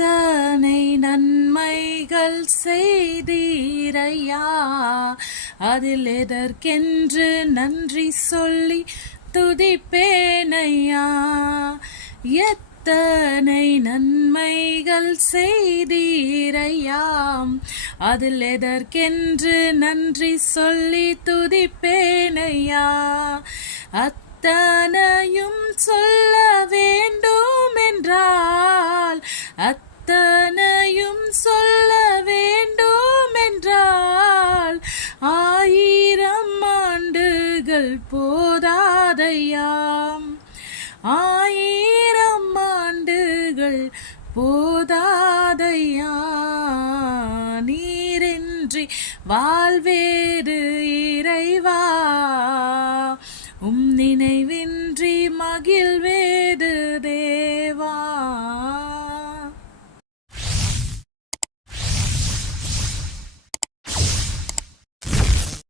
எத்தனை நன்மைகள் செய்தீரையா, அதில் எதற்கென்று நன்றி சொல்லி துதிப்பேனையா. எத்தனை நன்மைகள் செய்தீரையாம், அதில் எதற்கென்று நன்றி சொல்லி துதிப்பேனையா. அத்தனையும் சொல்ல வேண்டும் என்றால், அத்தனையும் சொல்ல வேண்டும் என்றால், 1000 ஆண்டுகள் போதாதையாம். 1000 ஆண்டுகள் போதாதையா. நீரின்றி வாழ்வேறு இறைவா, நினைவின்றி மகிழ்வே